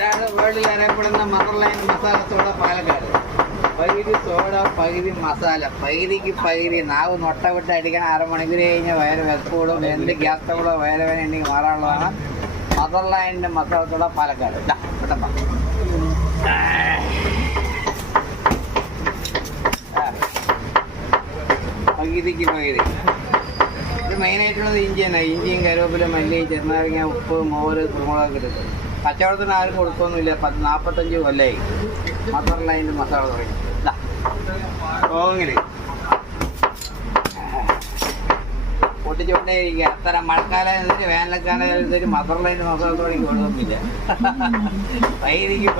ഇതാണ് വേൾഡിൽ അറിയപ്പെടുന്ന മദർലൈൻ മസാല സോഡ പാലക്കാട്. പകുതി സോഡ പകുതി മസാല, പകുതിക്ക് പകുതി. നാവ് നൊട്ട വിട്ട് അടിക്കണം. അരമണിക്കൂർ കഴിഞ്ഞാൽ വയറ് വെപ്പോടും എന്ത് ഗ്യാസ് ട്രബിളോ വയറുവേന ഉണ്ടെങ്കിൽ മാറാനുള്ളതാണ് മദർലൈനിൻ്റെ മസാല സോഡ പാലക്കാട്. പെട്ടെന്ന് പകുതിക്ക് പകുതി. ഇത് മെയിനായിട്ടുള്ളത് ഇഞ്ചി തന്നെ. ഇഞ്ചിയും കരുവേപ്പിലും മല്ലി ചെറുനാരങ്ങ ഉപ്പ് മോര് കുരുമുളകൊക്കെ കിട്ടും. കച്ചവടത്തിന് ആരും കൊടുക്കൊന്നുമില്ല. 45 കൊല്ലമായി മദർലൈനിൻ്റെ മസാല തുടങ്ങി. ഓങ്ങില് പൊട്ടിച്ചുകൊണ്ടേയിരിക്കുക. അത്ര മഴക്കാലം എന്നിട്ട് വേനൽക്കാലം എന്നിട്ട് മദർലൈനിൻ്റെ മസാല തുടങ്ങി കൊടുക്കുന്നില്ല. പൈരിക്ക്